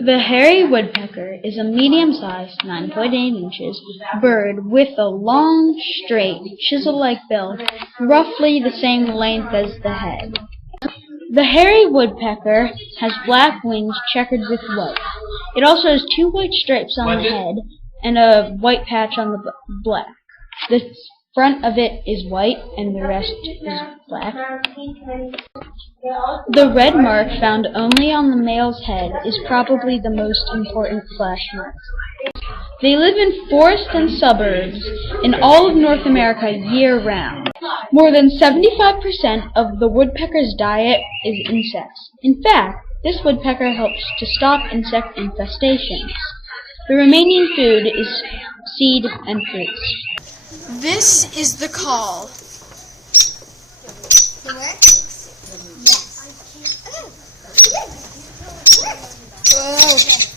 The hairy woodpecker is a medium-sized, 9.8 inches, bird with a long, straight, chisel-like bill, roughly the same length as the head. The hairy woodpecker has black wings checkered with white. It also has 2 white stripes on the head and a white patch on the back. The front of it is white and the rest is black. The red mark found only on the male's head is probably the most important flash mark. They live in forests and suburbs in all of North America year-round. More than 75% of the woodpecker's diet is insects. In fact, this woodpecker helps to stop insect infestations. The remaining food is seed and fruits. This is the call. The what? Yes. Oh.